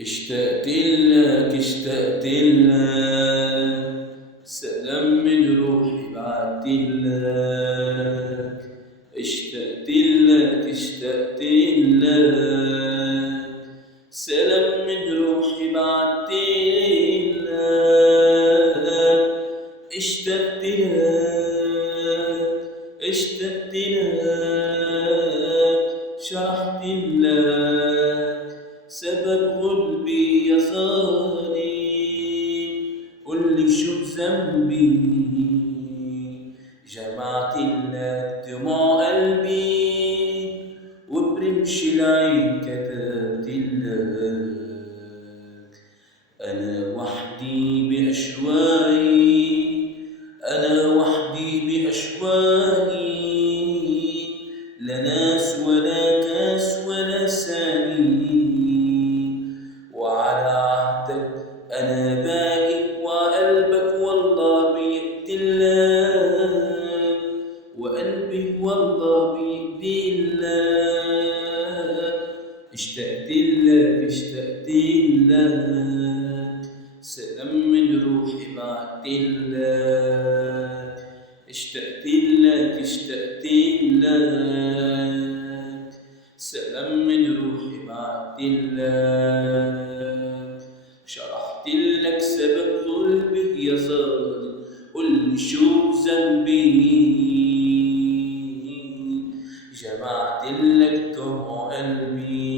اشتقت لك اشتقت لك، سلام من روحي بعتلك. اشتقت لك اشتقت لك، سلام من روحي بعتلك. اشتقت لك اشتقت لك، شرحت لك سبب قلبي يا صادي. قولي شو ذنبي، جمعت لك دموع قلبي وبرمش العين كتبت لك. أنا وحدي بأشواقي، أنا وحدي بأشواقي، لا ناس ولا كاس ولا ساني. وعلى عهدك أنا باقي، وقلبك والله بيقتلك، وقلبي والله بيقتلك. اشتقت لك اشتقت لك، سلام من روحي بعتلك. اشتقت لك اشتقت لك، سلام من روحي بعتلك. شرحت لك سبب قلبي يا ظالم، قولي شو ذنبي، جمعت لك دموع قلبي